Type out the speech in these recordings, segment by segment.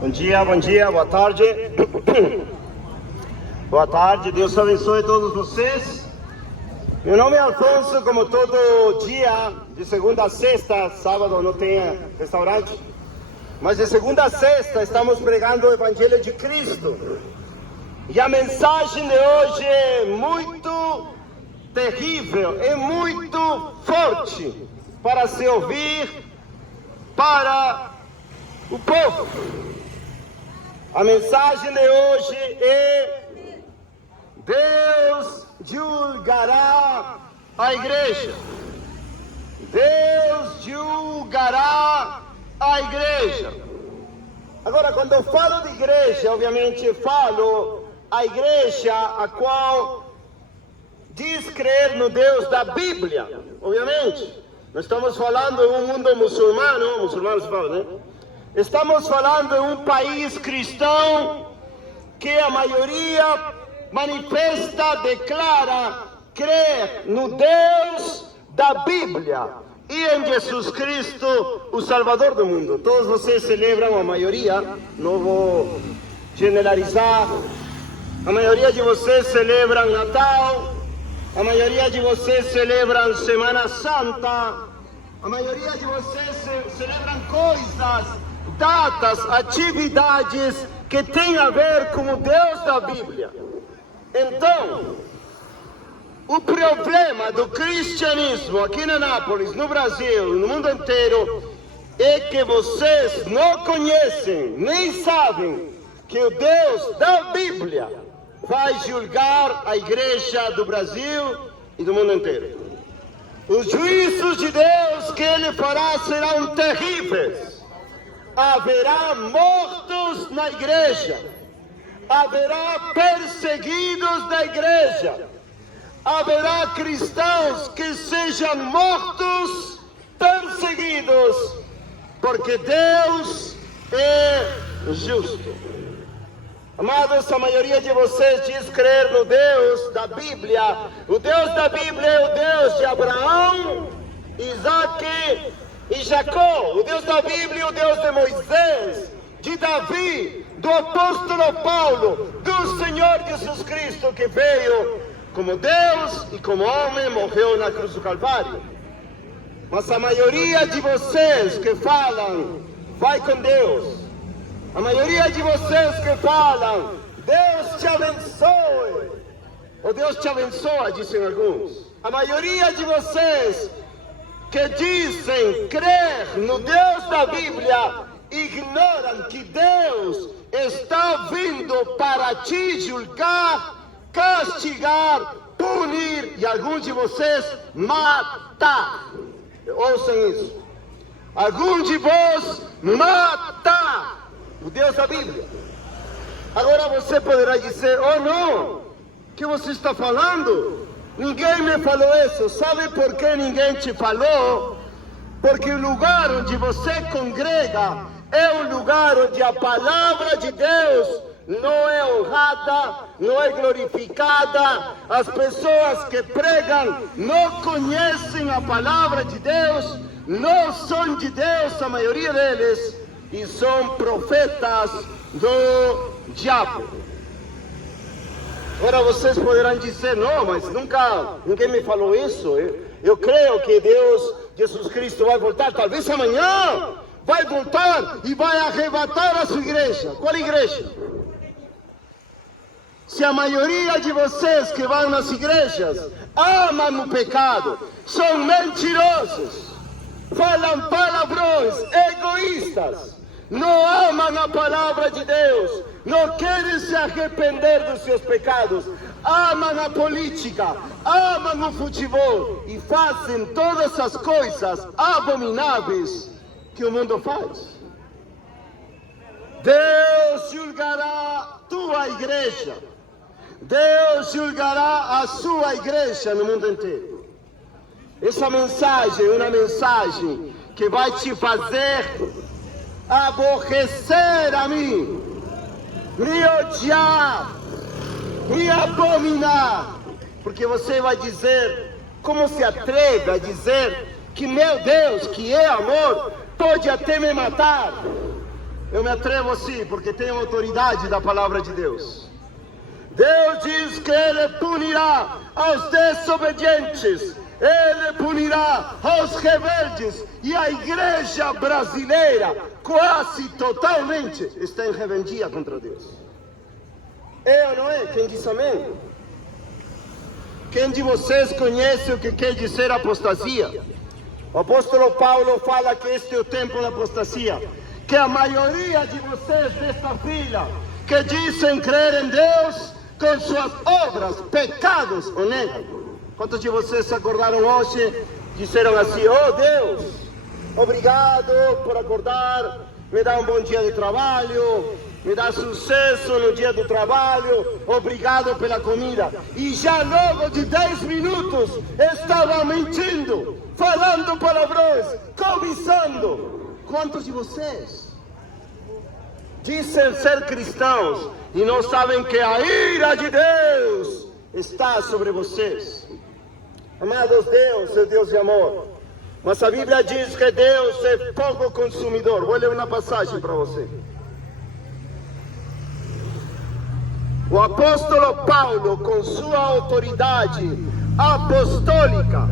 Bom dia, boa tarde. Boa tarde, Deus abençoe todos vocês. Meu nome é Alfonso, como todo dia, de segunda a sexta, sábado não tem restaurante, mas de segunda a sexta estamos pregando o Evangelho de Cristo. E a mensagem de hoje é muito terrível, é muito forte para se ouvir para o povo. A mensagem de hoje é: Deus julgará a igreja. Deus julgará a igreja. Agora, quando eu falo de igreja, obviamente falo a igreja a qual diz crer no Deus da Bíblia. Obviamente, nós estamos falando de um mundo muçulmano se fala, né? Estamos falando de um país cristão que a maioria manifesta, declara crer no Deus da Bíblia e em Jesus Cristo, o Salvador do mundo. Todos vocês celebram, a maioria, não vou generalizar, a maioria de vocês celebram Natal, a maioria de vocês celebram Semana Santa, a maioria de vocês celebram coisas, datas, atividades que têm a ver com o Deus da Bíblia. Então, o problema do cristianismo aqui na Nápoles, no Brasil, no mundo inteiro, é que vocês não conhecem, nem sabem que o Deus da Bíblia vai julgar a igreja do Brasil e do mundo inteiro. Os juízos de Deus que Ele fará serão terríveis. Haverá mortos na igreja, haverá perseguidos na igreja, haverá cristãos que sejam mortos, perseguidos, porque Deus é justo. Amados, a maioria de vocês diz crer no Deus da Bíblia. O Deus da Bíblia é o Deus de Abraão, Isaac e Jacó. O Deus da Bíblia é o Deus de Moisés, de Davi, do apóstolo Paulo, do Senhor Jesus Cristo, que veio como Deus e como homem, morreu na cruz do Calvário. Mas a maioria de vocês que falam, vai com Deus. A maioria de vocês que falam, Deus te abençoe, ou Deus te abençoa, dizem alguns. A maioria de vocês que dizem crer no Deus da Bíblia, ignoram que Deus está vindo para te julgar, castigar, punir e alguns de vocês matar. Ouçam isso. Alguns de vós matar o Deus da Bíblia. Agora você poderá dizer: oh não, o que você está falando? Ninguém me falou isso. Sabe por que ninguém te falou? Porque o lugar onde você congrega é um lugar onde a palavra de Deus não é honrada, não é glorificada. As pessoas que pregam não conhecem a palavra de Deus, não são de Deus, a maioria deles, e são profetas do diabo. Agora vocês poderão dizer: não, mas ninguém me falou isso. Eu creio que Deus, Jesus Cristo, vai voltar, talvez amanhã vai voltar e vai arrebatar a sua igreja. Qual igreja? Se a maioria de vocês que vão nas igrejas amam o pecado, são mentirosos, falam palavrões, egoístas, não amam a palavra de Deus, não querem se arrepender dos seus pecados, amam a política, amam o futebol e fazem todas as coisas abomináveis que o mundo faz. Deus julgará tua igreja. Deus julgará a sua igreja no mundo inteiro. Essa mensagem é uma mensagem que vai te fazer aborrecer a mim, me odiar, me abominar, porque você vai dizer: como se atreve a dizer que meu Deus, que é amor, pode até me matar? Eu me atrevo assim, porque tenho autoridade da palavra de Deus. Deus diz que Ele punirá aos desobedientes, Ele punirá aos rebeldes, e a igreja brasileira quase totalmente está em rebeldia contra Deus. É ou não é? Quem diz amém? Quem de vocês conhece o que quer dizer apostasia? O apóstolo Paulo fala que este é o tempo da apostasia, que a maioria de vocês desta fila, que dizem crer em Deus, com suas obras, pecados, o negam. Quantos de vocês se acordaram hoje, disseram assim: oh Deus, obrigado por acordar, me dá um bom dia de trabalho, me dá sucesso no dia do trabalho, obrigado pela comida. E já logo de 10 minutos estava mentindo, falando palavrões, cobiçando. Quantos de vocês dizem ser cristãos e não sabem que a ira de Deus está sobre vocês? Amados, Deus é Deus de amor, mas a Bíblia diz que Deus é fogo consumidor. Vou ler uma passagem para você. O apóstolo Paulo, com sua autoridade apostólica,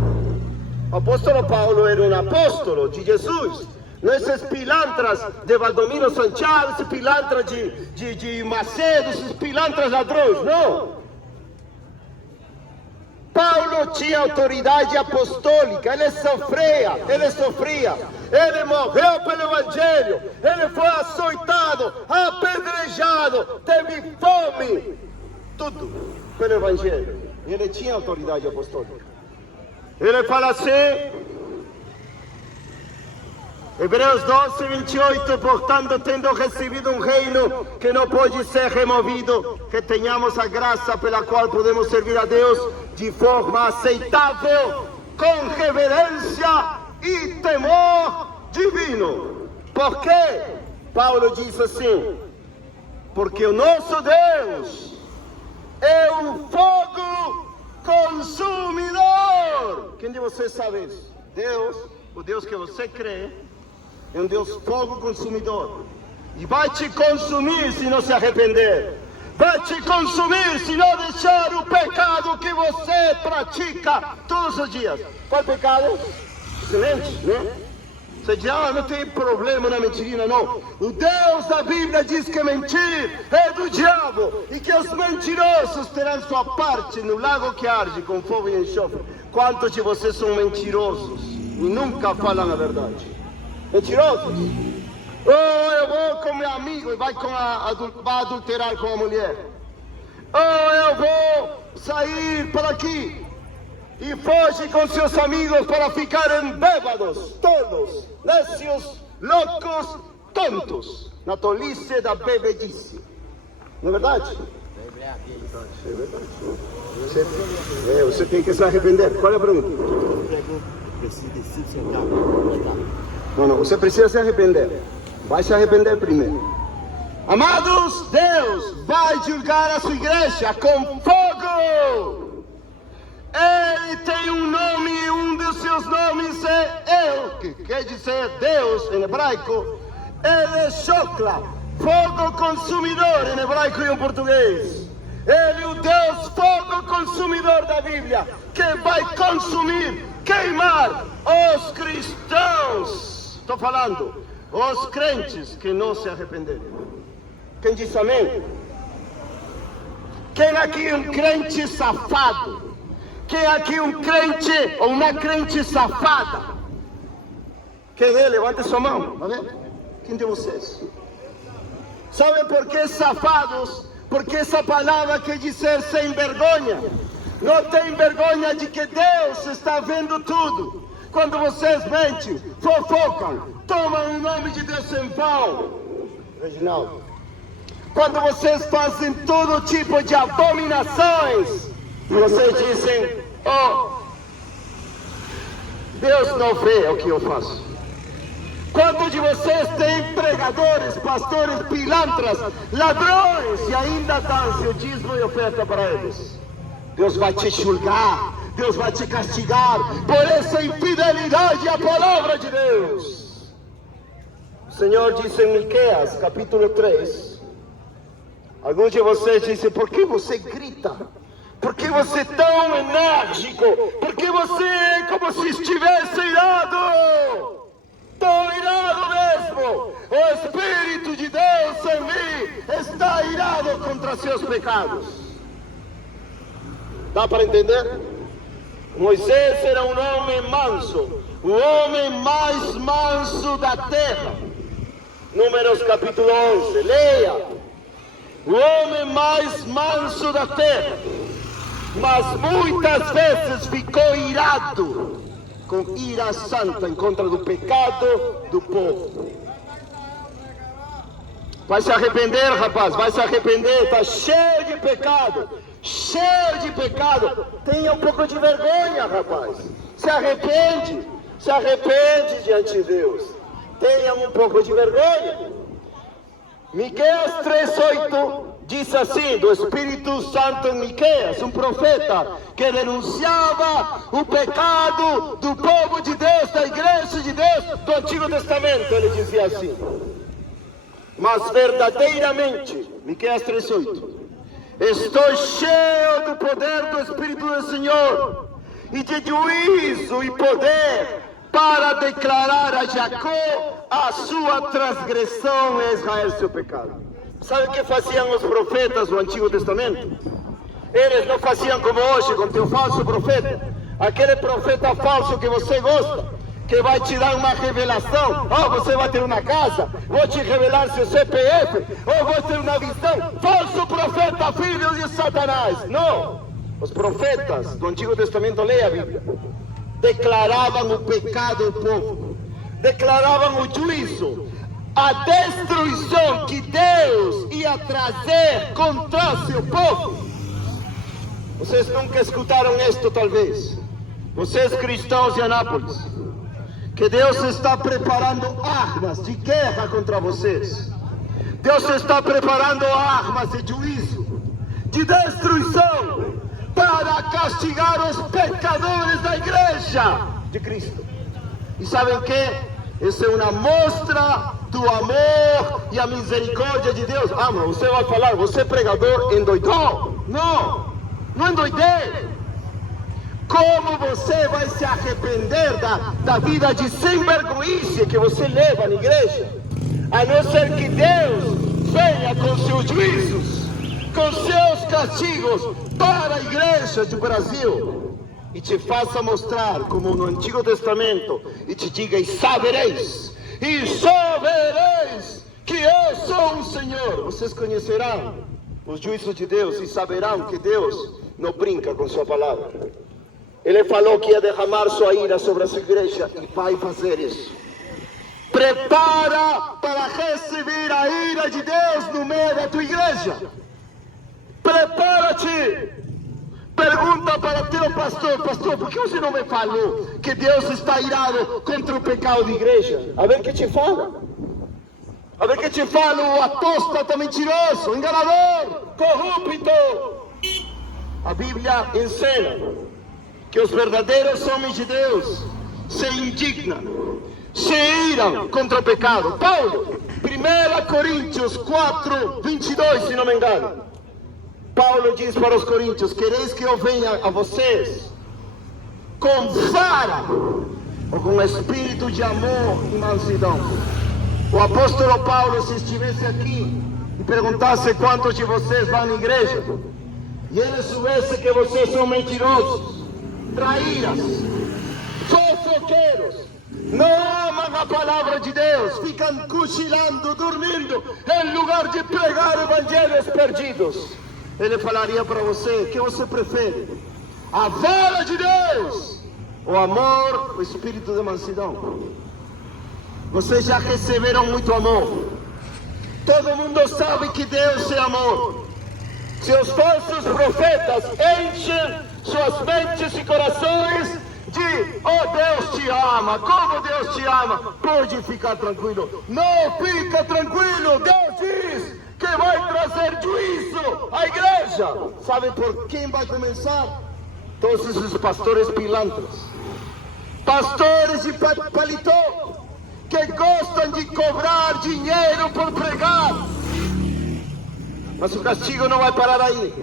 o apóstolo Paulo era um apóstolo de Jesus, não esses pilantras de Valdomiro Santiago, esses pilantras de Macedo, esses pilantras ladrões, não. Paulo tinha autoridade apostólica, ele sofria, ele morreu pelo Evangelho, ele foi açoitado, apedrejado, teve fome, tudo pelo Evangelho. Ele tinha autoridade apostólica. Ele fala assim, Hebreus 12, 28, portanto, tendo recebido um reino que não pode ser removido, que tenhamos a graça pela qual podemos servir a Deus de forma aceitável, com reverência e temor divino. Por quê? Paulo diz assim: porque o nosso Deus é um fogo consumidor. Quem de vocês sabe isso? Deus, o Deus que você crê, é um Deus fogo consumidor. E vai te consumir se não se arrepender. Vai te consumir se não deixar o pecado que você pratica todos os dias. Qual pecado? Excelente, né? Você diz, não tem problema na mentirinha, não. O Deus da Bíblia diz que mentir é do diabo e que os mentirosos terão sua parte no lago que arde com fogo e enxofre. Quantos de vocês são mentirosos e nunca falam a verdade? Mentirosos? Oh, eu vou com meu amigo e vai adulterar com a mulher. Oh, eu vou sair para aqui e foge com seus amigos para ficarem bêbados, tolos, nécios, loucos, tontos, na tolice da bebedice. Não é verdade? É verdade. Você tem que se arrepender. Qual é a pergunta? Não, você precisa se arrepender. Vai se arrepender primeiro. Amados, Deus vai julgar a sua igreja com fogo. Ele tem um nome e um dos seus nomes é El, que quer dizer Deus em hebraico. Ele é Shokla, fogo consumidor em hebraico e em português. Ele é o Deus fogo consumidor da Bíblia, que vai consumir, queimar os cristãos. Estou falando, os crentes que não se arrependeram. Quem diz amém? Quem aqui é um crente safado? Quem aqui é um crente ou uma crente safada? Quem é? Levante sua mão. Tá vendo? Quem de vocês? Sabe por que safados? Porque essa palavra quer dizer sem vergonha. Não tem vergonha de que Deus está vendo tudo. Quando vocês mentem, fofocam, tomam o nome de Deus em vão. Reginaldo. Quando vocês fazem todo tipo de abominações, vocês dizem, Deus não vê o que eu faço. Quantos de vocês têm pregadores, pastores, pilantras, ladrões e ainda dão seu dízimo e oferta para eles? Deus vai te julgar, Deus vai te castigar por essa infidelidade à palavra de Deus. O Senhor disse em Miqueias, capítulo 3, alguns de vocês dizem, por que você grita? Por que você é tão enérgico? Por que você é como se estivesse irado? Tão irado mesmo! O Espírito de Deus em mim está irado contra seus pecados. Dá para entender? Moisés era um homem manso, o homem mais manso da terra. Números capítulo 11, leia. O homem mais manso da terra, mas muitas vezes ficou irado, com ira santa em contra do pecado do povo. Vai se arrepender, rapaz, vai se arrepender, está cheio de pecado, cheio de pecado. Tenha um pouco de vergonha, rapaz. Se arrepende diante de Deus. Tenha um pouco de vergonha. Miqueias 3:8 diz assim, do Espírito Santo em Miqueias, um profeta que denunciava o pecado do povo de Deus, da igreja de Deus, do Antigo Testamento. Ele dizia assim, mas verdadeiramente, Miqueias 3:8, estou cheio do poder do Espírito do Senhor e de juízo e poder para declarar a Jacó a sua transgressão e a Israel seu pecado. Sabe o que faziam os profetas do Antigo Testamento? Eles não faziam como hoje com teu falso profeta, aquele profeta falso que você gosta, que vai te dar uma revelação. Você vai ter uma casa, vou te revelar seu CPF, ou vou ter uma visão. Falso profeta, filho de Satanás. Não, os profetas do Antigo Testamento, leia a Bíblia, declaravam o pecado do povo, declaravam o juízo, a destruição que Deus ia trazer contra seu povo. Vocês nunca escutaram isto, talvez, vocês cristãos de Anápolis, que Deus está preparando armas de guerra contra vocês. Deus está preparando armas de juízo, de destruição, para castigar os pecadores da igreja de Cristo. E sabem o que? Isso é uma mostra do amor e a misericórdia de Deus. Mas você vai falar, você pregador endoidou? Não, não endoidei. Como você vai se arrepender da vida de sem vergonhice que você leva na igreja? A não ser que Deus venha com seus juízos, com seus castigos para a igreja do Brasil e te faça mostrar como no Antigo Testamento e te diga, e sabereis que eu sou o Senhor. Vocês conhecerão os juízos de Deus e saberão que Deus não brinca com sua palavra. Ele falou que ia derramar sua ira sobre a sua igreja e vai fazer isso. Prepara para receber a ira de Deus no meio da tua igreja. Prepara-te. Pergunta para teu pastor, pastor, por que você não me falou que Deus está irado contra o pecado da igreja? A ver que te fala. A ver que te fala o apóstata mentiroso, enganador, corrupto. A Bíblia ensina que os verdadeiros homens de Deus se indignam, se iram contra o pecado. Paulo, 1 Coríntios 4:22, se não me engano. Paulo diz para os coríntios, quereis que eu venha a vocês com vara ou com espírito de amor e mansidão? O apóstolo Paulo, se estivesse aqui e perguntasse quantos de vocês vão à igreja, e ele soubesse que vocês são mentirosos, traíras, fofoqueiros, não amam a palavra de Deus, ficam cochilando, dormindo, em lugar de pregar evangelhos perdidos, ele falaria para você, que você prefere? A vara de Deus, o amor, o espírito de mansidão? Vocês já receberam muito amor. Todo mundo sabe que Deus é amor. Seus falsos profetas enchem suas mentes e corações de, oh, Deus te ama, como Deus te ama. Pode ficar tranquilo. Não fica tranquilo. Deus diz que vai trazer juízo à igreja. Sabe por quem vai começar? Todos esses pastores pilantras, pastores de paletó, que gostam de cobrar dinheiro por pregar. Mas o castigo não vai parar aí.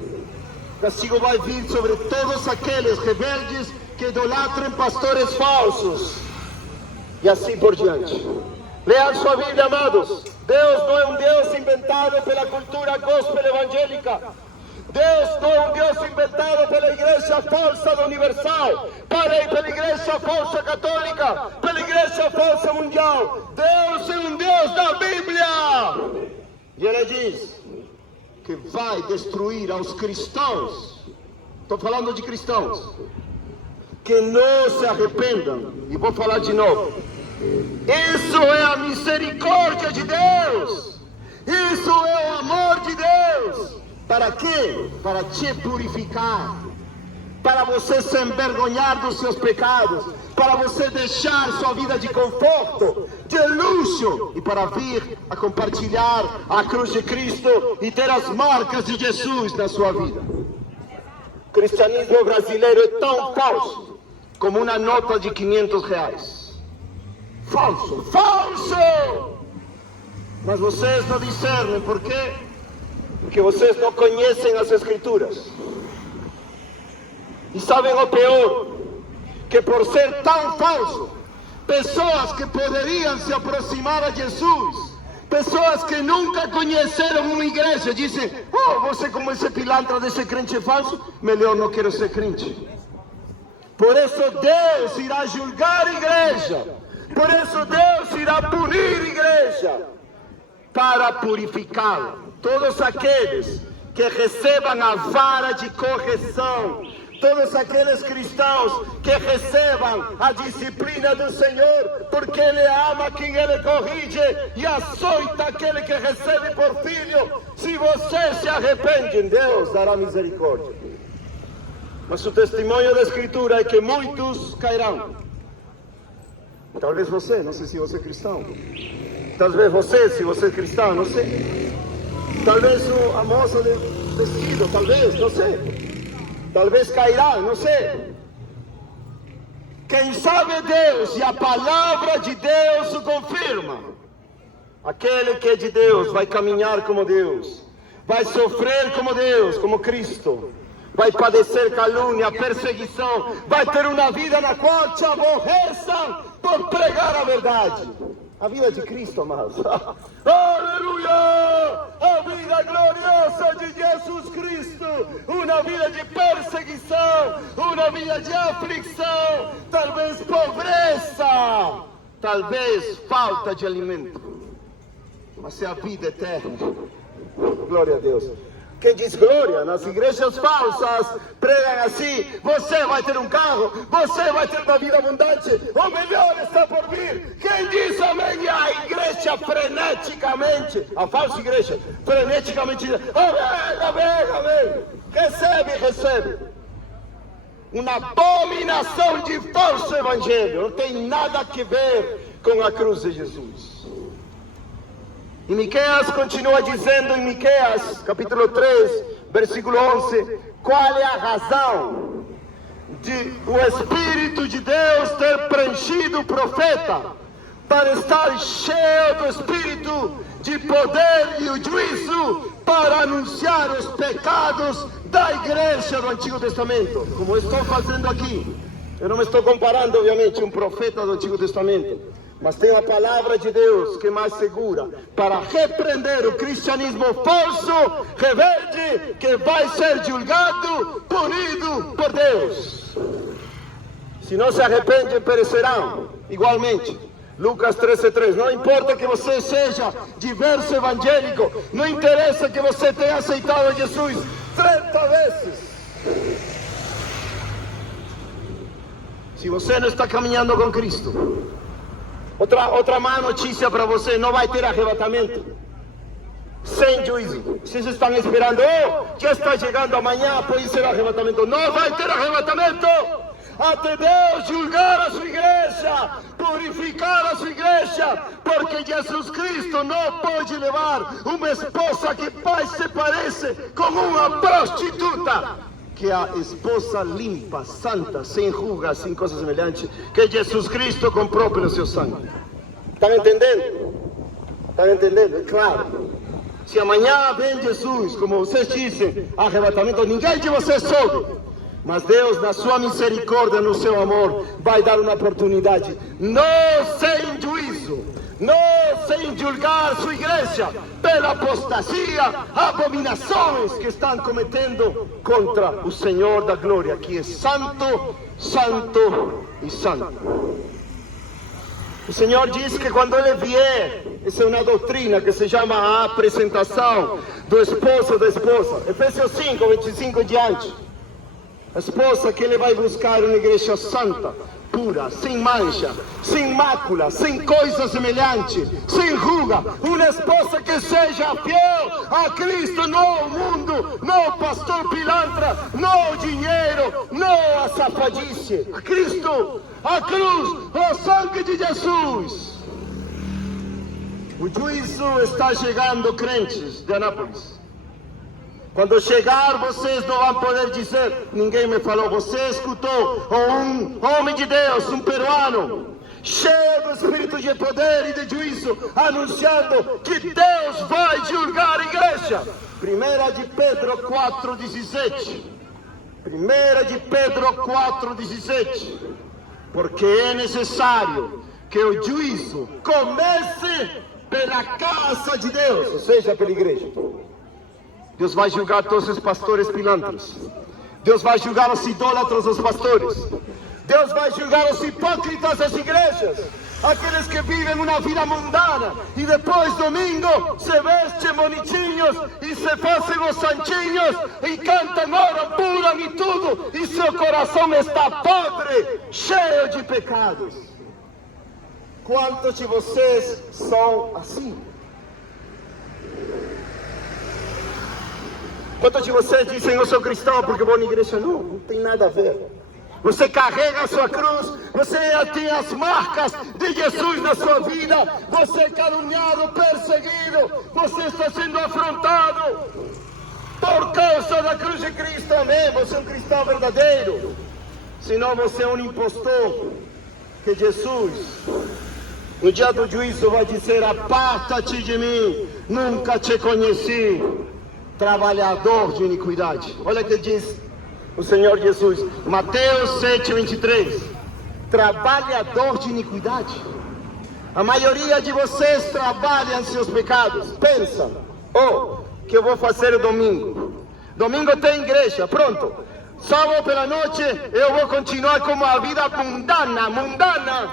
O castigo vai vir sobre todos aqueles rebeldes que idolatram pastores falsos. E assim por diante. Leam sua Bíblia, amados. Deus não é um Deus inventado pela cultura gospel evangélica. Deus não é um Deus inventado pela igreja falsa da Universal, pela igreja falsa católica, pela igreja falsa mundial. Deus é um Deus da Bíblia. E Ele diz que vai destruir aos cristãos. Estou falando de cristãos que não se arrependam. E vou falar de novo. Isso é a misericórdia de Deus. Isso é o amor de Deus. Para quê? Para te purificar. Para você se envergonhar dos seus pecados. Para você deixar sua vida de conforto, de luxo. E para vir a compartilhar a cruz de Cristo e ter as marcas de Jesus na sua vida. O cristianismo brasileiro é tão falso como uma nota de R$500. Falso, falso! Mas vocês não discernem, por quê? Porque vocês não conhecem as Escrituras. E sabem o pior? Que por ser tão falso, pessoas que poderiam se aproximar a Jesus, pessoas que nunca conheceram uma igreja, dizem: oh, você como esse pilantra desse crente falso, melhor não quero ser crente. Por isso Deus irá julgar a igreja. Por isso Deus irá punir a igreja para purificá-la. Todos aqueles que recebam a vara de correção, todos aqueles cristãos que recebam a disciplina do Senhor, porque Ele ama quem Ele corrige e açoita aquele que recebe por filho. Se você se arrepende, Deus dará misericórdia. Mas o testemunho da Escritura é que muitos cairão. Talvez você, não sei se você é cristão. Talvez você, se você é cristão, não sei. Talvez a moça de vestido, talvez, não sei. Talvez cairá, não sei. Quem sabe é Deus, e a palavra de Deus o confirma. Aquele que é de Deus vai caminhar como Deus, vai sofrer como Deus, como Cristo. Vai padecer calúnia, perseguição, vai ter uma vida na qual te aborreçam por pregar a verdade. A vida de Cristo, amados. Aleluia! A vida gloriosa de Jesus Cristo. Uma vida de perseguição, uma vida de aflição, talvez pobreza, talvez falta de alimento. Mas é a vida eterna. Glória a Deus. Quem diz glória nas igrejas falsas pregam assim: você vai ter um carro, você vai ter uma vida abundante, o melhor está por vir. Quem diz amém? A igreja freneticamente, a falsa igreja, freneticamente diz: amém, amém, amém. Recebe, recebe. Uma abominação de falso evangelho, não tem nada a ver com a cruz de Jesus. E Miqueias continua dizendo em Miqueias, capítulo 3, versículo 11, qual é a razão de o Espírito de Deus ter preenchido o profeta para estar cheio do Espírito de poder e o juízo para anunciar os pecados da igreja do Antigo Testamento, como eu estou fazendo aqui. Eu não me estou comparando, obviamente, um profeta do Antigo Testamento. Mas tem a palavra de Deus que é mais segura para repreender o cristianismo falso, rebelde, que vai ser julgado, punido por Deus. Se não se arrependem, perecerão igualmente. Lucas 13:3. Não importa que você seja diverso evangélico, não interessa que você tenha aceitado Jesus 30 vezes. Se você não está caminhando com Cristo, outra má notícia para você: não vai ter arrebatamento. Sem juízo. Vocês estão esperando: oh, já está chegando amanhã, pode ser arrebatamento. Não vai ter arrebatamento até Deus julgar a sua igreja, purificar a sua igreja, porque Jesus Cristo não pode levar uma esposa que se parece com uma prostituta, que a esposa limpa, santa, sem rugas, sem coisas semelhantes, que Jesus Cristo comprou pelo seu sangue. Estão entendendo? Estão entendendo? É claro. Se amanhã vem Jesus, como vocês dizem, arrebatamento, ninguém de vocês soube. Mas Deus, na sua misericórdia, no seu amor, vai dar uma oportunidade. Não sem juízo, não sem julgar sua igreja pela apostasia, abominações que estão cometendo contra o Senhor da glória, que é santo, santo e santo. O Senhor diz que quando Ele vier, essa é uma doutrina que se chama a apresentação do esposo da esposa. Efésios 5, 25 e diante. A esposa que Ele vai buscar uma igreja santa, pura, sem mancha, sem mácula, sem coisa semelhante, sem ruga. Uma esposa que seja fiel a Cristo, não ao mundo, não ao pastor pilantra, não ao dinheiro, não à safadice. A Cristo, a cruz, o sangue de Jesus. O juízo está chegando, crentes de Anápolis. Quando chegar, vocês não vão poder dizer, ninguém me falou, você escutou, ou um homem de Deus, um peruano, cheio do Espírito de poder e de juízo, anunciando que Deus vai julgar a igreja. 1 de Pedro 4,17. 1 de Pedro 4,17. Porque é necessário que o juízo comece pela casa de Deus, ou seja, pela igreja. Deus vai julgar todos os pastores pilantras. Deus vai julgar os idólatras dos pastores. Deus vai julgar os hipócritas das igrejas. Aqueles que vivem uma vida mundana e depois, domingo, se vestem bonitinhos e se fazem os santinhos e cantam, oram, pulam e tudo. E seu coração está podre, cheio de pecados. Quantos de vocês são assim? Quantos de vocês dizem, eu sou cristão porque vou na igreja? Não, não tem nada a ver. Você carrega a sua cruz, você tem as marcas de Jesus na sua vida, você é caluniado, perseguido, você está sendo afrontado por causa da cruz de Cristo, amém? Você é um cristão verdadeiro, senão você é um impostor, que Jesus, no dia do juízo, vai dizer, aparta-te de mim, nunca te conheci. Trabalhador de iniquidade. Olha o que diz o Senhor Jesus, Mateus 7, 23. Trabalhador de iniquidade. A maioria de vocês trabalham seus pecados. Pensam, que eu vou fazer o domingo. Domingo tem igreja, pronto. Sábado pela noite eu vou continuar com a vida mundana.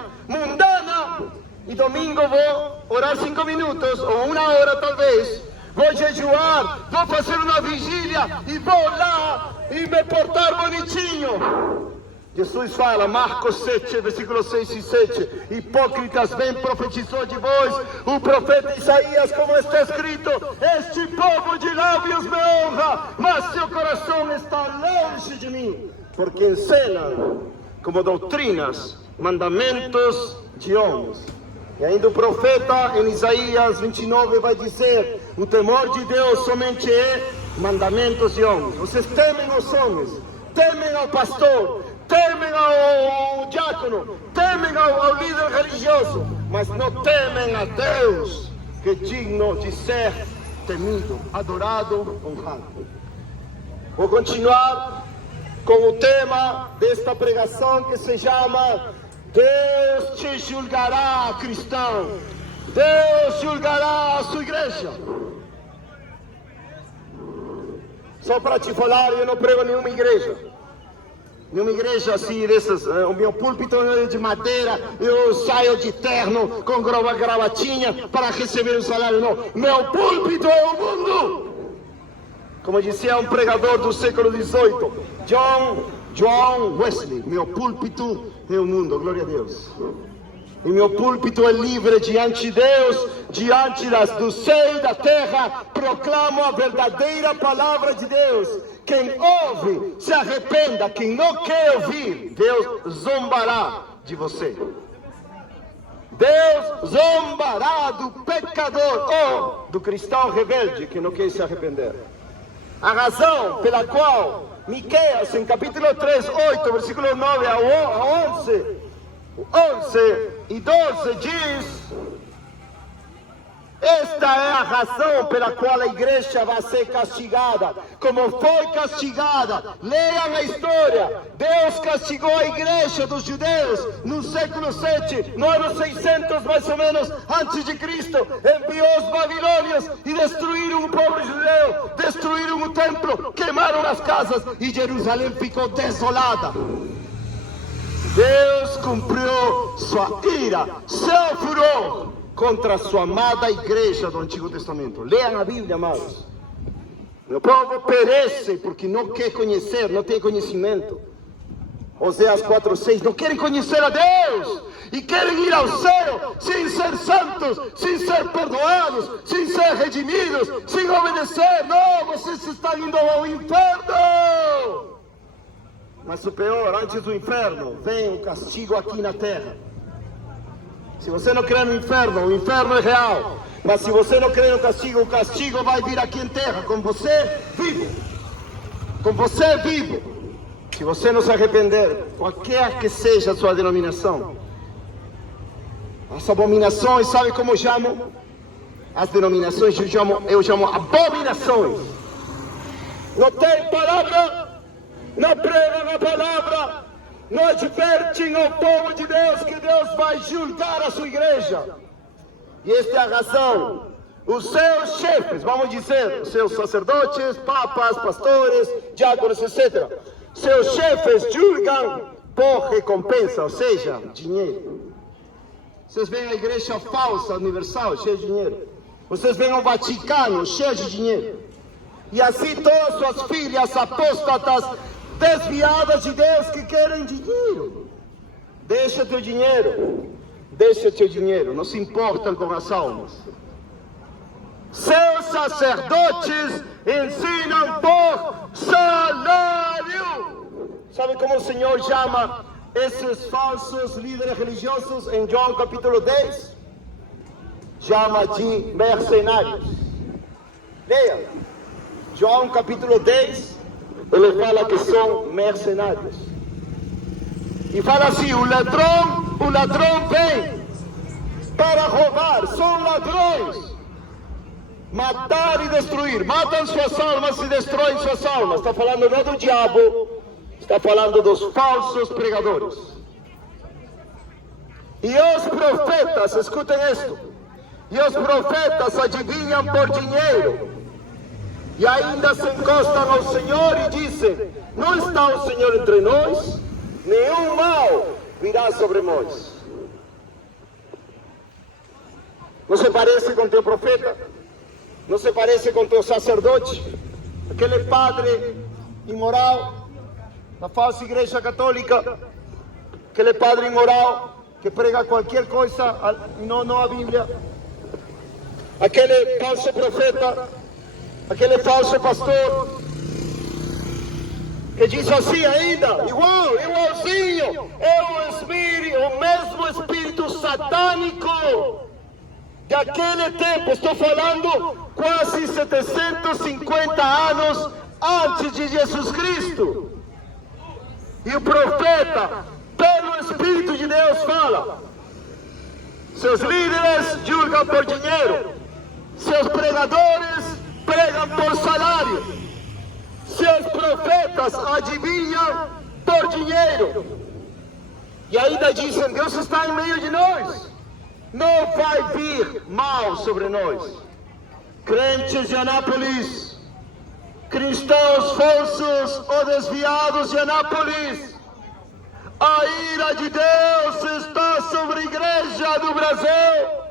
E domingo vou orar 5 minutos, ou 1 hora talvez. Vou jejuar, vou fazer uma vigília e vou lá e me portar bonitinho. Jesus fala, Marcos 7, versículos 6 e 7. Hipócritas, bem profetizou de vós o profeta Isaías, como está escrito, este povo de lábios me honra, mas seu coração está longe de mim, porque ensinam como doutrinas, mandamentos de homens. E ainda o profeta em Isaías 29 vai dizer, o temor de Deus somente é mandamentos de homens. Vocês temem os homens, temem ao pastor, temem ao diácono, temem ao líder religioso, mas não temem a Deus, que é digno de ser temido, adorado, honrado. Vou continuar com o tema desta pregação que se chama Deus te julgará, cristão. Deus julgará a sua igreja. Só para te falar, eu não prego em nenhuma igreja. Nenhuma igreja assim, dessas, o meu púlpito é de madeira, eu saio de terno com gravatinha para receber o salário. Não, meu púlpito é o mundo. Como dizia um pregador do século XVIII, John Wesley, meu púlpito é o mundo, glória a Deus. E meu púlpito é livre diante de Deus, diante do céu e da terra, proclamo a verdadeira palavra de Deus. Quem ouve, se arrependa. Quem não quer ouvir, Deus zombará de você. Deus zombará do pecador ou do cristão rebelde que não quer se arrepender. A razão pela qual Miqueias, em capítulo 3, 8, versículo 9 a 11 e 12, diz Esta é a razão pela qual a igreja vai ser castigada, como foi castigada. Leiam a história. Deus castigou a igreja dos judeus no século 7, no ano 600 mais ou menos antes de Cristo. Enviou os babilônios e destruíram o povo judeu, destruíram o templo, queimaram as casas e Jerusalém ficou desolada. Deus cumpriu sua ira, seu furor contra sua amada igreja do Antigo Testamento. Leiam a Bíblia, amados. O povo perece porque não quer conhecer, não tem conhecimento. Oséias 4:6, não querem conhecer a Deus e querem ir ao céu sem ser santos, sem ser perdoados, sem ser redimidos, sem obedecer. Não, vocês estão indo ao inferno. Mas o pior, antes do inferno, vem o castigo aqui na terra. Se você não crê no inferno, o inferno é real. Mas se você não crê no castigo, o castigo vai vir aqui em terra, com você vivo. Com você vivo. Se você não se arrepender, qualquer que seja a sua denominação, as abominações, sabe como eu chamo? As denominações eu chamo abominações. Não tem palavra, não pregam a palavra, não advertem ao povo de Deus que Deus vai julgar a sua igreja. E esta é a razão. Os seus chefes, vamos dizer, os seus sacerdotes, papas, pastores, diáconos, etc. Seus chefes julgam por recompensa, ou seja, dinheiro. Vocês veem a igreja falsa, universal, cheia de dinheiro. Vocês veem o Vaticano, cheio de dinheiro. E assim todas suas filhas apóstatas, desviadas de Deus, que querem dinheiro. Deixa teu dinheiro. Deixa teu dinheiro. Não se importam com as almas. Seus sacerdotes ensinam por salário. Sabe como o Senhor chama esses falsos líderes religiosos em João capítulo 10? Chama de mercenários. Leia. João capítulo 10, ele fala que são mercenários. E fala assim, o ladrão vem para roubar, são ladrões. Matar e destruir, matam suas almas e destroem suas almas. Está falando não do diabo, está falando dos falsos pregadores. E os profetas, escutem isto, e os profetas adivinham por dinheiro. E ainda se encostam ao Senhor e dizem, não está o Senhor entre nós, nenhum mal virá sobre nós. Não se parece com teu profeta? Não se parece com teu sacerdote? Aquele padre imoral da falsa igreja católica, aquele padre imoral que prega qualquer coisa e não a Bíblia, aquele falso profeta, aquele falso pastor que diz assim ainda, igualzinho, é o mesmo espírito satânico daquele tempo. Estou falando quase 750 anos antes de Jesus Cristo. E o profeta, pelo Espírito de Deus, fala: seus líderes julgam por dinheiro, seus pregadores pregam por salário, seus profetas adivinham por dinheiro. E ainda dizem, Deus está em meio de nós, não vai vir mal sobre nós. Crentes de Anápolis, cristãos falsos ou desviados de Anápolis, a ira de Deus está sobre a igreja do Brasil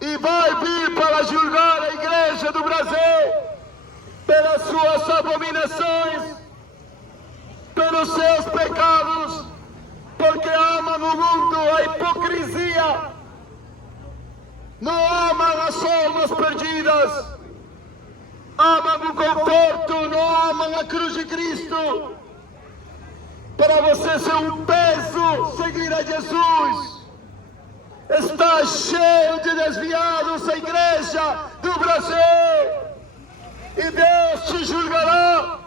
e vai vir para julgar a igreja do Brasil pelas suas abominações, pelos seus pecados, porque amam o mundo, a hipocrisia, não amam as almas perdidas, amam o conforto, não amam a cruz de Cristo. Para você ser um peso, seguir a Jesus. Está cheio de desviados a igreja do Brasil. E Deus te julgará.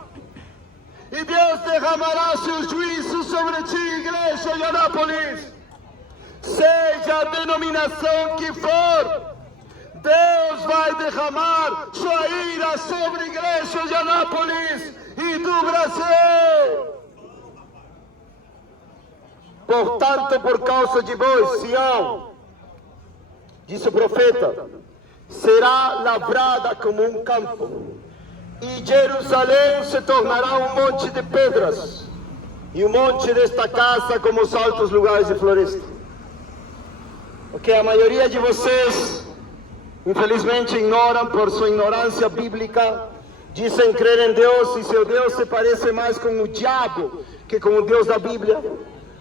E Deus derramará seus juízos sobre ti, igreja de Anápolis. Seja a denominação que for, Deus vai derramar sua ira sobre a igreja de Anápolis e do Brasil. Portanto, por causa de vós, Sião, disse o profeta, será lavrada como um campo, e Jerusalém se tornará um monte de pedras, e o monte desta casa como os altos lugares de floresta. Porque a maioria de vocês, infelizmente, ignoram por sua ignorância bíblica, dizem crer em Deus, e seu Deus se parece mais com o diabo que com o Deus da Bíblia.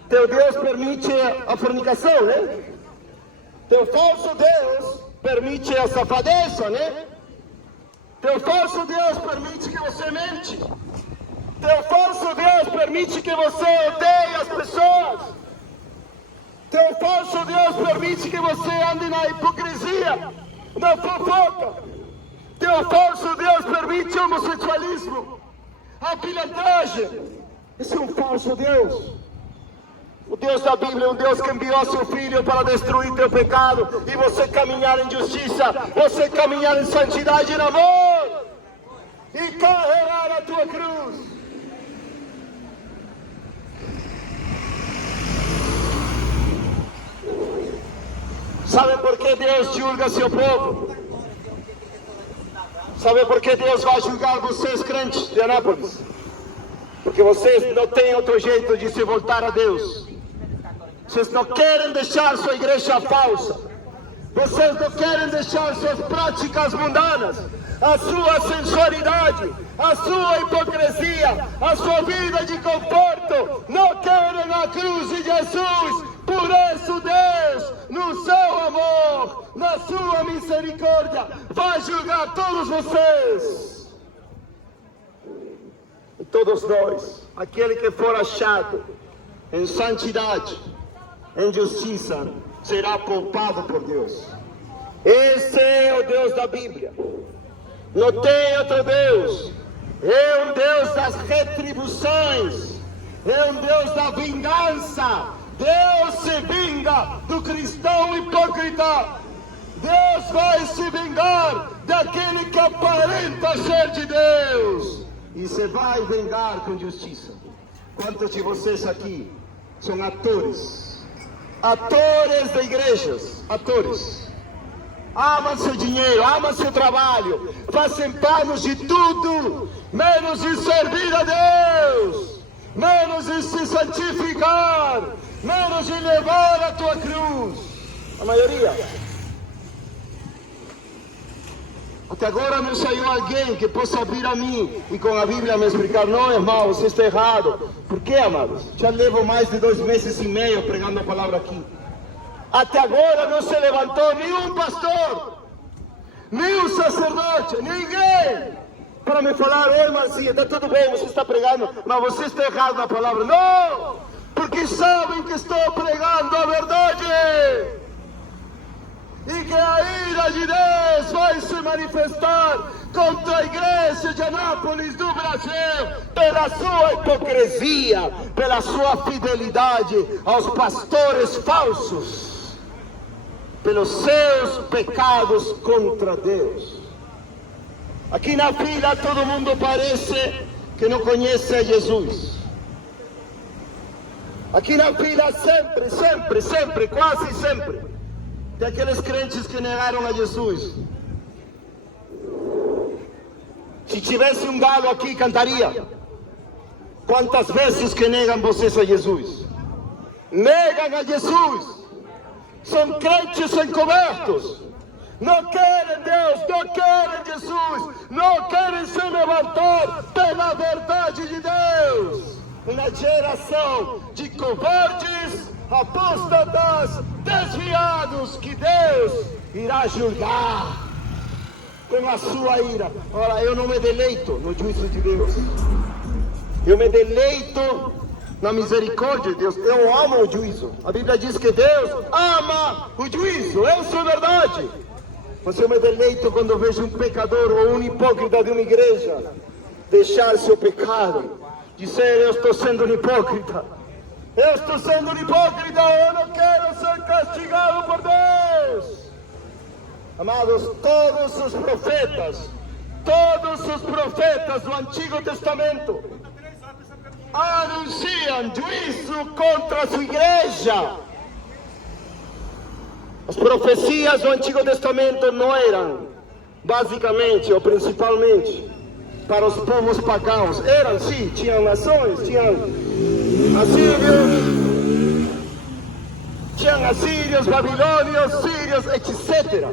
Teu Deus permite a fornicação, né? Teu falso Deus permite a safadeza, né? Teu falso Deus permite que você mente. Teu falso Deus permite que você odeie as pessoas. Teu falso Deus permite que você ande na hipocrisia, na fofoca. Teu falso Deus permite o homossexualismo, a pilantragem. Esse é um falso Deus. O Deus da Bíblia é um Deus que enviou seu Filho para destruir teu pecado e você caminhar em justiça, você caminhar em santidade e em amor e carregar a tua cruz. Sabe por que Deus julga seu povo? Sabe por que Deus vai julgar vocês, crentes de Anápolis? Porque vocês não têm outro jeito de se voltar a Deus. Vocês não querem deixar sua igreja falsa. Vocês não querem deixar suas práticas mundanas, a sua sensualidade, a sua hipocrisia, a sua vida de conforto. Não querem a cruz de Jesus. Por isso Deus, no seu amor, na sua misericórdia, vai julgar todos vocês. E todos nós, aquele que for achado em santidade, em justiça, será poupado por Deus. Esse é o Deus da Bíblia. Não tem outro Deus. É um Deus das retribuições. É um Deus da vingança. Deus se vinga do cristão hipócrita. Deus vai se vingar daquele que aparenta ser de Deus. E se vai vingar com justiça. Quantos de vocês aqui são atores? Atores de igrejas, atores. Amam seu dinheiro, amam seu trabalho, fazem planos de tudo, menos de servir a Deus, menos de se santificar, menos de levar a tua cruz. A maioria. Até agora não saiu alguém que possa vir a mim e com a Bíblia me explicar, não, irmão, você está errado. Por quê, amados? Já levo mais de 2 meses e meio pregando a palavra aqui. Até agora não se levantou nenhum pastor, nenhum sacerdote, ninguém, para me falar, ô irmãzinha, está tudo bem, você está pregando, mas você está errado na palavra. Não, porque sabem que estou pregando a verdade. E que a ira de Deus vai se manifestar contra a igreja de Anápolis do Brasil pela sua hipocrisia, pela sua fidelidade aos pastores falsos, pelos seus pecados contra Deus. Aqui na fila todo mundo parece que não conhece a Jesus. Aqui na fila sempre, quase sempre, tem aqueles crentes que negaram a Jesus. Se tivesse um galo aqui, cantaria. Quantas vezes que negam vocês a Jesus? Negam a Jesus. São crentes encobertos. Não querem Deus, não querem Jesus. Não querem se levantar pela verdade de Deus. Uma geração de covardes, apóstatas, desviados, que Deus irá julgar com a sua ira. Ora, eu não me deleito no juízo de Deus. Eu me deleito na misericórdia de Deus. Eu amo o juízo. A Bíblia diz que Deus ama o juízo. Isso é verdade. Mas eu me deleito quando vejo um pecador ou um hipócrita de uma igreja deixar seu pecado, dizer, eu estou sendo um hipócrita. Eu estou sendo um hipócrita, eu não quero ser castigado por Deus. Amados, todos os profetas do Antigo Testamento anunciam juízo contra a sua igreja. As profecias do Antigo Testamento não eram basicamente ou principalmente para os povos pagãos. Eram, sim, tinham nações, tinham assírios, babilônios, sírios, etc.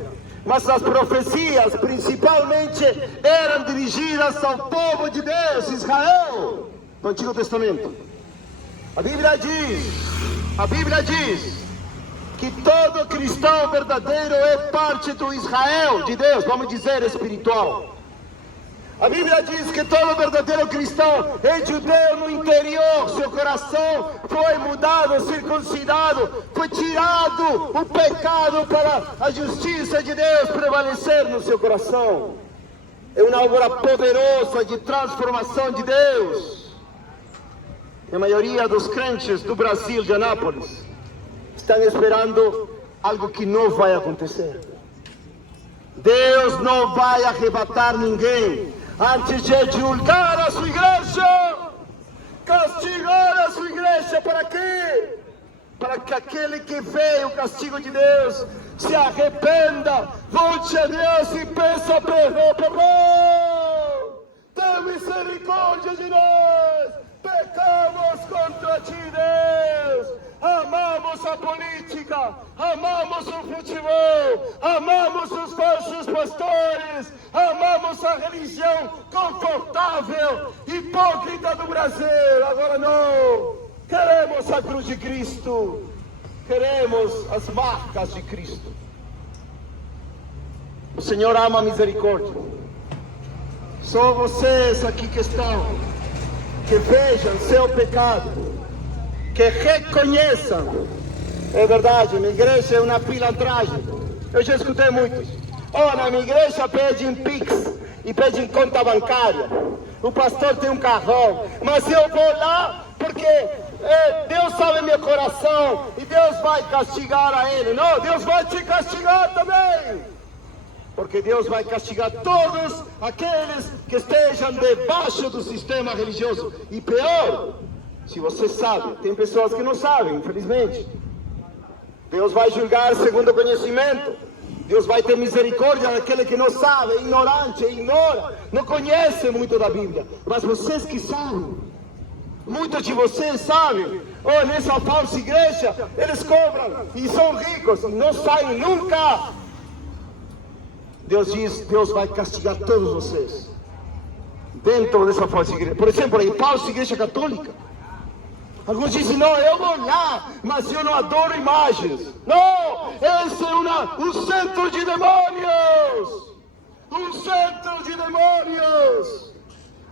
Mas as profecias principalmente eram dirigidas ao povo de Deus, Israel, no Antigo Testamento. A Bíblia diz que todo cristão verdadeiro é parte do Israel de Deus, vamos dizer, espiritual. A Bíblia diz que todo verdadeiro cristão é judeu no interior, seu coração foi mudado, circuncidado, foi tirado o pecado para a justiça de Deus prevalecer no seu coração. É uma obra poderosa de transformação de Deus. A maioria dos crentes do Brasil, de Anápolis, estão esperando algo que não vai acontecer. Deus não vai arrebatar ninguém antes de julgar a sua igreja, castigar a sua igreja. Para quê? Para que aquele que vê o castigo de Deus se arrependa, volte a Deus e peça perdão. Tem misericórdia de nós, pecamos contra ti, Deus. Amamos a política, amamos o futebol, amamos os falsos pastores, amamos a religião confortável, hipócrita do Brasil. Agora não, queremos a cruz de Cristo, queremos as marcas de Cristo. O Senhor ama a misericórdia. Só vocês aqui que estão, que vejam seu pecado, que reconheçam. É verdade, minha igreja é uma pilantragem. Eu já escutei muitos. Na minha igreja pedem Pix e pedem conta bancária. O pastor tem um carrão, mas eu vou lá porque Deus sabe meu coração e Deus vai castigar a ele. Não, Deus vai te castigar também, porque Deus vai castigar todos aqueles que estejam debaixo do sistema religioso. E pior, se você sabe, tem pessoas que não sabem, infelizmente. Deus vai julgar segundo o conhecimento. Deus vai ter misericórdia daquele que não sabe, é ignorante, ignora, não conhece muito da Bíblia. Mas vocês que sabem, muitos de vocês sabem, nessa falsa igreja, eles cobram e são ricos e não saem nunca. Deus diz, Deus vai castigar todos vocês dentro dessa falsa igreja. Por exemplo, a falsa igreja católica. Alguns dizem, não, eu vou lá, mas eu não adoro imagens. Não, esse é um centro de demônios. Um centro de demônios.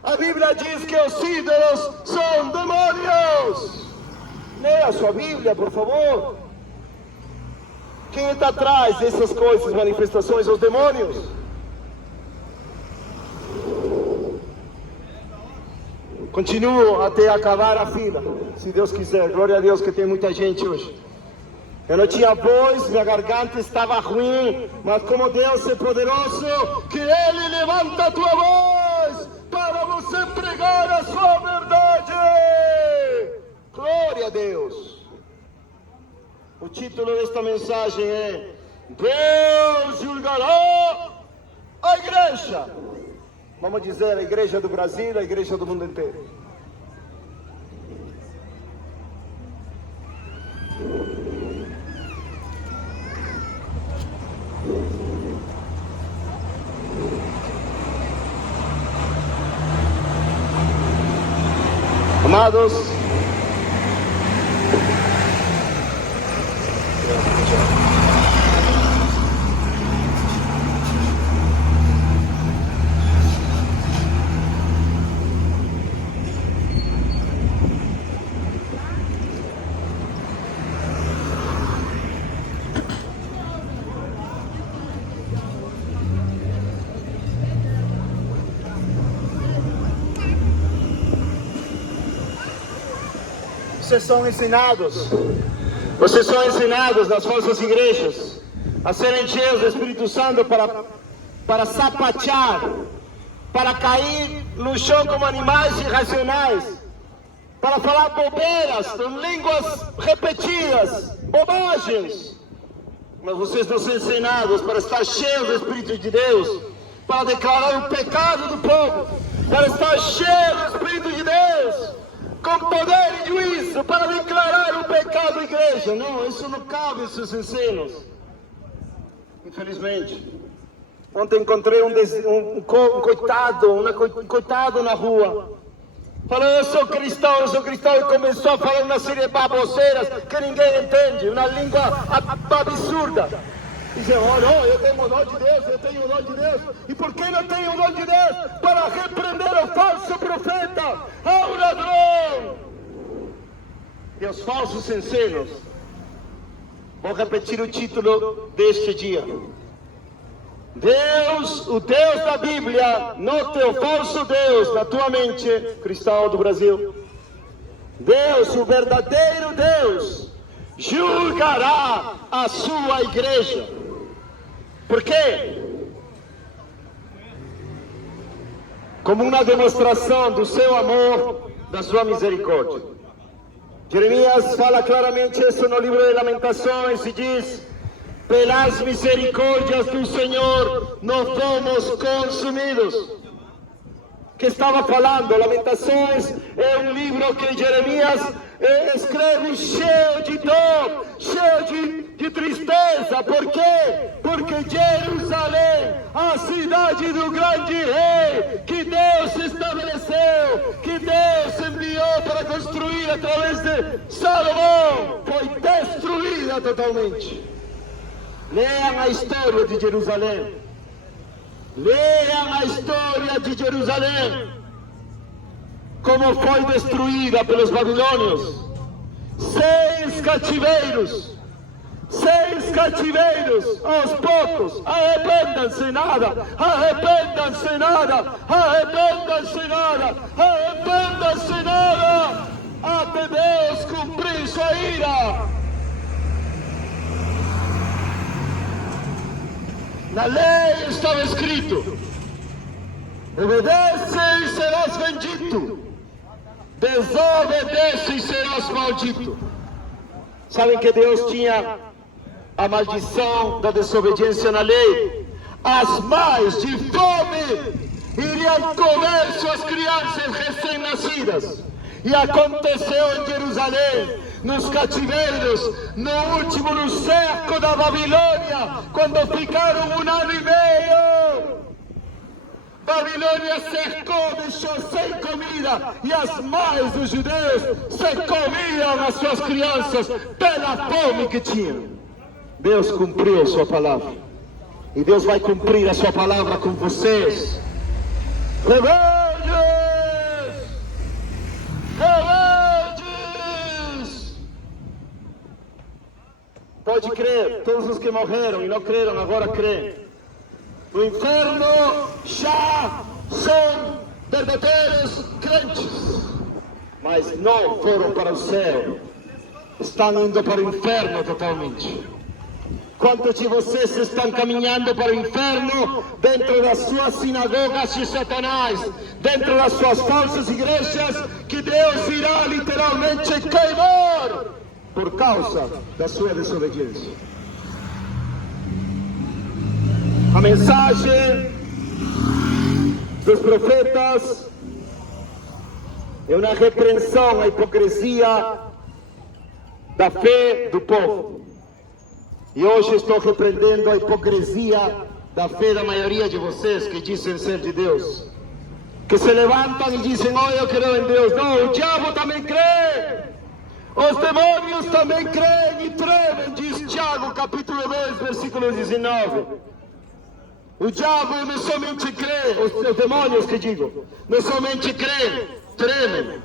A Bíblia diz que os ídolos são demônios. Leia a sua Bíblia, por favor. Quem está atrás dessas coisas, manifestações, os demônios? Continuo até acabar a fila, se Deus quiser. Glória a Deus que tem muita gente hoje. Eu não tinha voz, minha garganta estava ruim, mas como Deus é poderoso, que Ele levanta a tua voz para você pregar a sua verdade. Glória a Deus. O título desta mensagem é: Deus julgará a igreja. Vamos dizer, a igreja do Brasil, a igreja do mundo inteiro. Amados, vocês são ensinados nas falsas igrejas a serem cheios do Espírito Santo para sapatear, para cair no chão como animais irracionais, para falar bobeiras, línguas repetidas, bobagens. Mas vocês não são ensinados para estar cheios do Espírito de Deus, para declarar o pecado do povo, para estar cheios do Espírito de Deus, com poder e juízo, para declarar o pecado da igreja. Não, isso não cabe em seus ensinos. Infelizmente. Ontem encontrei um coitado na rua. Falou, eu sou cristão, e começou a falar uma série de baboseiras que ninguém entende, uma língua absurda. Dizem, olha, eu tenho o dom de Deus, eu tenho o dom de Deus. E por que não tenho o dom de Deus? Para repreender o falso profeta, ao ladrão e aos falsos ensinos. Vou repetir o título deste dia. Deus, o Deus da Bíblia, não teu falso Deus na tua mente, cristão do Brasil. Deus, o verdadeiro Deus, julgará a sua igreja. Por quê? Como uma demonstração do seu amor, da sua misericórdia. Jeremias fala claramente isso no livro de Lamentações e diz: pelas misericórdias do Senhor não fomos consumidos. Que estava falando, Lamentações é um livro que Jeremias escreve cheio de dor, cheio de tristeza. Por quê? Porque Jerusalém, a cidade do grande rei, que Deus estabeleceu, que Deus enviou para construir através de Salomão, foi destruída totalmente. Leiam a história de Jerusalém. Leiam a história de Jerusalém. Como foi destruída pelos babilônios. 6 cativeiros. 6 cativeiros aos poucos. Arrependam-se nada. Arrependam-se nada. Arrependam-se nada. Arrependam-se nada. Até Deus cumprir sua ira. Na lei estava escrito: obedece e serás bendito, desobedece e serás maldito. Sabem que Deus tinha a maldição da desobediência na lei? As mães de fome iriam comer suas crianças recém-nascidas. E aconteceu em Jerusalém, nos cativeiros, no cerco da Babilônia, quando ficaram 1 ano e meio. Babilônia cercou, deixou sem comida, e as mães dos judeus se comiam as suas crianças pela fome que tinham. Deus cumpriu a sua palavra, e Deus vai cumprir a sua palavra com vocês. Rebeldes! Rebeldes! Pode crer, todos os que morreram e não creram agora creem. O inferno já são verdadeiros crentes, mas não foram para o céu, estão indo para o inferno totalmente. Quantos de vocês estão caminhando para o inferno dentro das suas sinagogas de Satanás, dentro das suas falsas igrejas, que Deus irá literalmente queimar por causa da sua desobediência? A mensagem dos profetas é uma repreensão à hipocrisia da fé do povo. E hoje estou repreendendo a hipocrisia da fé da maioria de vocês que dizem ser de Deus. Que se levantam e dizem, oh, eu creio em Deus. Não, o diabo também crê. Os demônios também creem e tremem, diz Tiago, capítulo 2, versículo 19. O diabo não somente crê, os demônios que digo, não somente creem, tremem.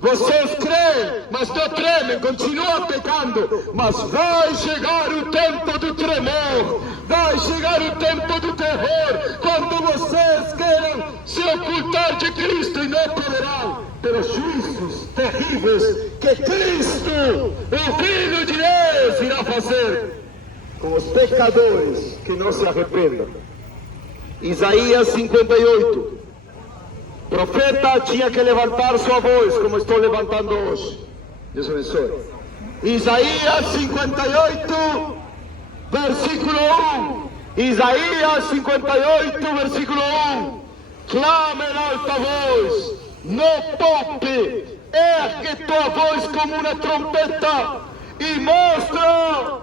Vocês creem, mas não tremem, continuam pecando. Mas vai chegar o tempo do tremor, vai chegar o tempo do terror, quando vocês queiram se ocultar de Cristo e não poderão, pelos juízos terríveis que Cristo, o Filho de Deus, irá fazer. com os pecadores que não se arrependam. Isaías 58. O profeta tinha que levantar sua voz, como estou levantando hoje. Deus abençoe. Isaías 58, versículo 1. Isaías 58, versículo 1. Clama em alta voz, não poupe, ergue tua voz como uma trompeta e mostra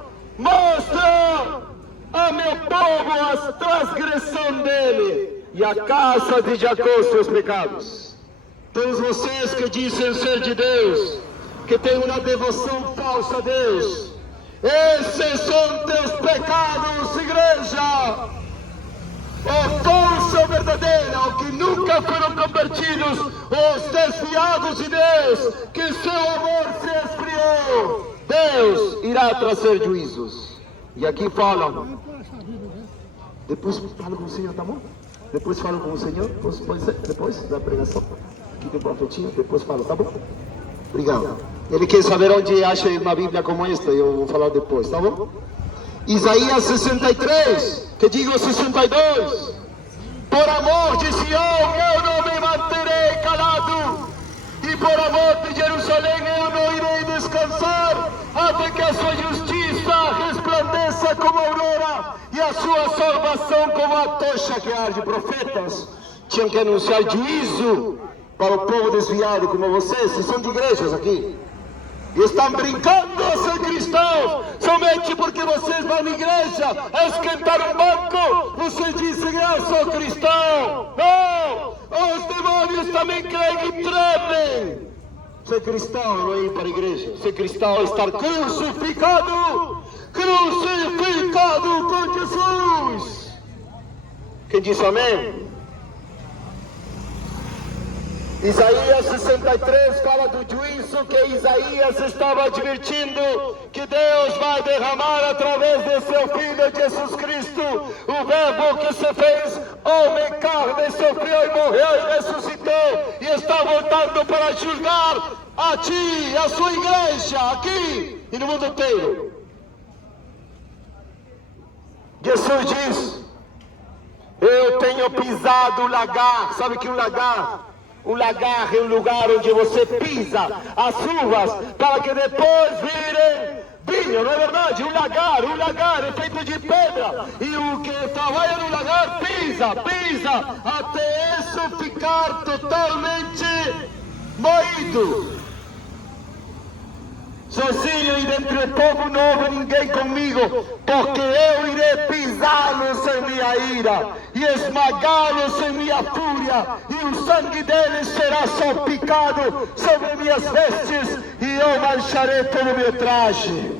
a meu povo a transgressão dele e a casa de Jacó seus pecados. Todos vocês que dizem ser de Deus, que têm uma devoção falsa a Deus, esses são teus pecados, igreja. O falso ou verdadeiro, que nunca foram convertidos, os desviados de Deus, que seu amor se esfriou, Deus irá trazer juízos. E aqui falam, depois falo com o Senhor, tá bom? Depois falo com o Senhor, pode ser? Depois da pregação, aqui tem profetinha, depois falo, tá bom? Obrigado. Ele quer saber onde acha uma Bíblia como esta, eu vou falar depois, tá bom? Isaías 63, que digo 62, por amor de Sião eu não me manterei calado, e por amor de Jerusalém eu não irei descansar, até que a sua justiça resplandeça como a aurora, e a sua salvação como a tocha que arde. Profetas tinham que anunciar juízo para o povo desviado como vocês são de igrejas aqui. E estão brincando a ser cristãos, somente porque vocês vão na igreja a esquentar um banco, vocês dizem, eu sou cristão. Não, os demônios também creem e tremem. Ser cristão não é ir para a igreja, ser cristão é estar crucificado com Jesus. Quem diz amém? Isaías 63 fala do juízo que Isaías estava advertindo, que Deus vai derramar através de seu Filho Jesus Cristo, o Verbo que se fez homem, carne, sofreu e morreu e ressuscitou, e está voltando para julgar a ti, a sua igreja, aqui e no mundo inteiro. Jesus diz, eu tenho pisado o lagar. Sabe que um lagar? O lagar é um lugar onde você pisa as uvas para que depois virem vinho, não é verdade? Um lagar é feito de pedra, e o que trabalha no lagar pisa, até isso ficar totalmente moído. Sozinho e dentre o povo não houve ninguém comigo, porque eu irei pisá-los em minha ira e esmagá-los em minha fúria, e o sangue deles será salpicado sobre minhas vestes, e eu mancharei todo o meu traje.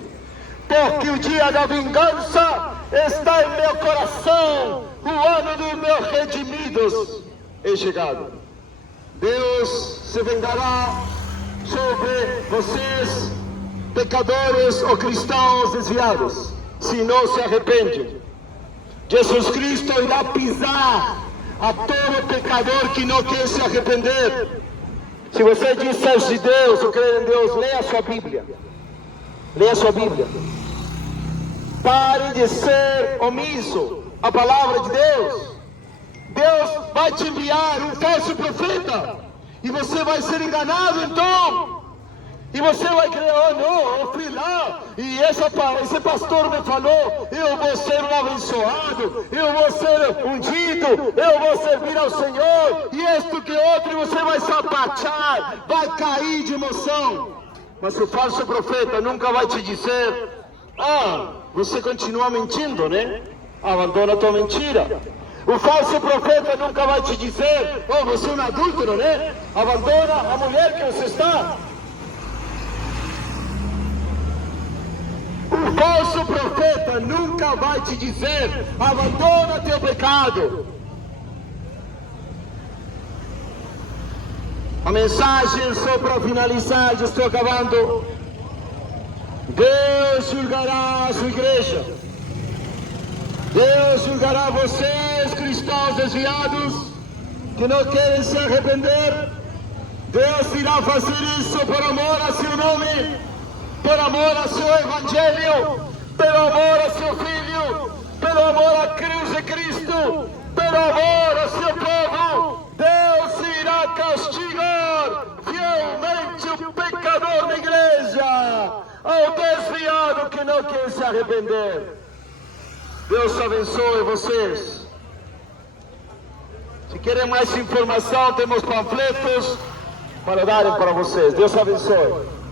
Porque o dia da vingança está em meu coração, o ano dos meus redimidos é chegado. Deus se vengará sobre vocês, pecadores ou cristãos desviados, se não se arrependem. Jesus Cristo irá pisar a todo pecador que não quer se arrepender. Se você diz ser de Deus ou crer em Deus, leia a sua Bíblia. Leia a sua Bíblia. Pare de ser omisso à palavra de Deus. Deus vai te enviar um falso profeta e você vai ser enganado então. E você vai crer, oh não, eu fui lá e esse pastor me falou, eu vou ser um abençoado, eu vou ser ungido, eu vou servir ao Senhor, e isto que outro, e você vai sapatear, vai cair de emoção. Mas o falso profeta nunca vai te dizer, você continua mentindo, né? Abandona a tua mentira. O falso profeta nunca vai te dizer, você é um adúltero, né? Abandona a mulher que você está. O falso profeta nunca vai te dizer, abandona teu pecado. A mensagem, só para finalizar, já estou acabando. Deus julgará a sua igreja. Deus julgará vocês, cristãos desviados, que não querem se arrepender. Deus irá fazer isso por amor a seu nome, por amor a seu evangelho, pelo amor a seu Filho, pelo amor à cruz de Cristo, pelo amor a seu povo, Deus irá castigar fielmente o pecador da igreja, ao desviado que não quer se arrepender. Deus abençoe vocês. Se querem mais informação, temos panfletos para darem para vocês. Deus abençoe.